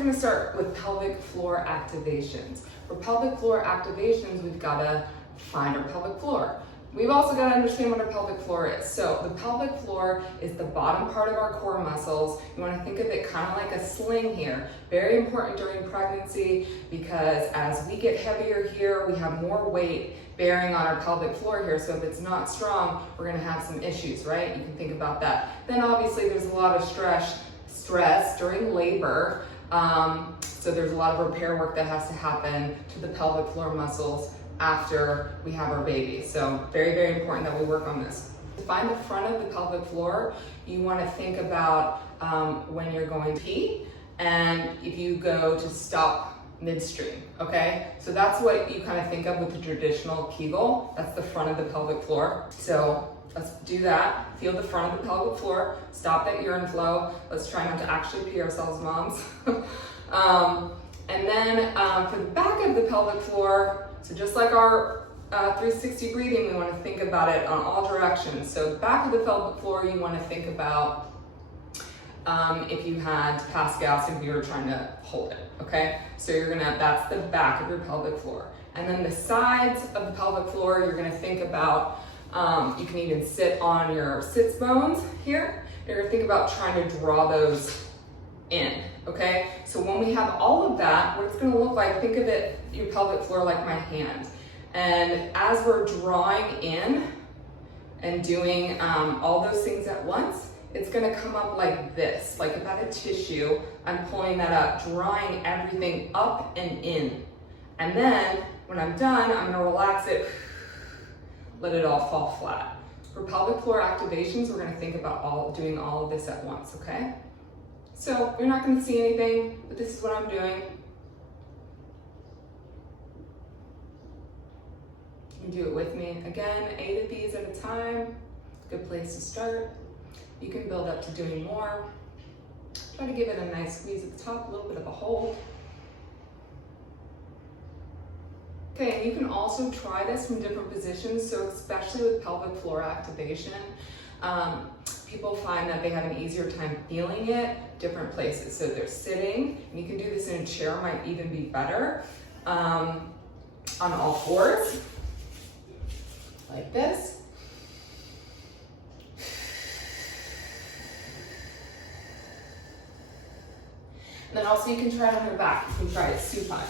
we're gonna start with pelvic floor activations. For pelvic floor activations, we've gotta find our pelvic floor. We've also got to understand what our pelvic floor is. So the pelvic floor is the bottom part of our core muscles. You want to think of it kind of like a sling here. Very important during pregnancy because as we get heavier here, we have more weight bearing on our pelvic floor here. So if it's not strong, we're going to have some issues, right? You can think about that. Then obviously there's a lot of stress during labor. So there's a lot of repair work that has to happen to the pelvic floor muscles after we have our baby. So very, very important that we work on this. To find the front of the pelvic floor, you want to think about when you're going to pee and if you go to stop midstream, okay? So that's what you kind of think of with the traditional Kegel. That's the front of the pelvic floor. So let's do that. Feel the front of the pelvic floor. Stop that urine flow. Let's try not to actually pee ourselves, moms. And then for the back of the pelvic floor, so just like our 360 breathing, we want to think about it on all directions. So back of the pelvic floor, you want to think about if you had to pass gas and you were trying to hold it, okay? So that's the back of your pelvic floor. And then the sides of the pelvic floor, you're going to think about, you can even sit on your sits bones here. You're going to think about trying to draw those in, okay? So when we have all of that, what it's gonna look like, think of it, your pelvic floor like my hand. And as we're drawing in and doing all those things at once, it's gonna come up like this. Like if I had a tissue, I'm pulling that up, drawing everything up and in. And then when I'm done, I'm gonna relax it, let it all fall flat. For pelvic floor activations, we're gonna think about doing all of this at once, okay? So you're not going to see anything, but this is what I'm doing. You can do it with me. Again, 8 of these at a time. Good place to start. You can build up to doing more. Try to give it a nice squeeze at the top, a little bit of a hold. Okay, and you can also try this from different positions, so especially with pelvic floor activation. People find that they have an easier time feeling it different places. So they're sitting, and you can do this in a chair, might even be better. On all fours, like this. And then also you can try it on your back. You can try it supine.